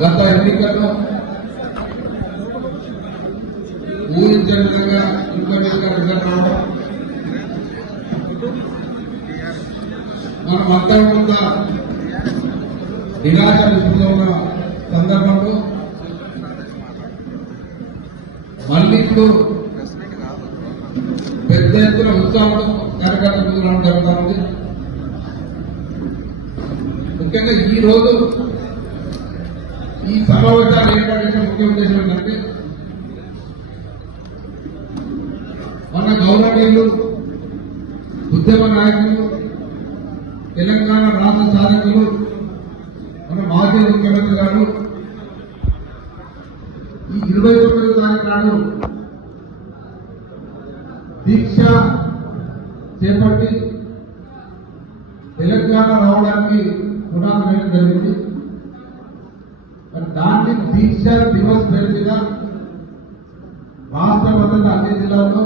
గత ఎన్నికల్లో ఊహించిన విధంగా ఇంకొన్ని రిజల్ట్ రావడం మనం అంతా కూడా నిరాశ నిపుణులు ఉన్న సందర్భంలో మళ్ళీ ఇప్పుడు పెద్ద ఎత్తున ఉత్సాహంతో కార్యకర్తలు రావడం జరుగుతూ ఉంది. ముఖ్యంగా ఈ రోజు ఈ సమావేశాలు ఏర్పాటు ముఖ్య ఉద్దేశం ఏంటంటే మన గౌరవనీయులు ఉద్యమ నాయకులు తెలంగాణ రాష్ట్ర సాధకులు మన మాజీ ముఖ్యమంత్రి గారు ఈ 29వ తారీఖు నాడు దీక్ష చేపట్టి తెలంగాణ రావడానికి పునాది వేయడం జరిగింది. దాన్ని దీక్ష దివస్ పేరు మీద రాష్ట్ర భద్రత అన్ని జిల్లాల్లో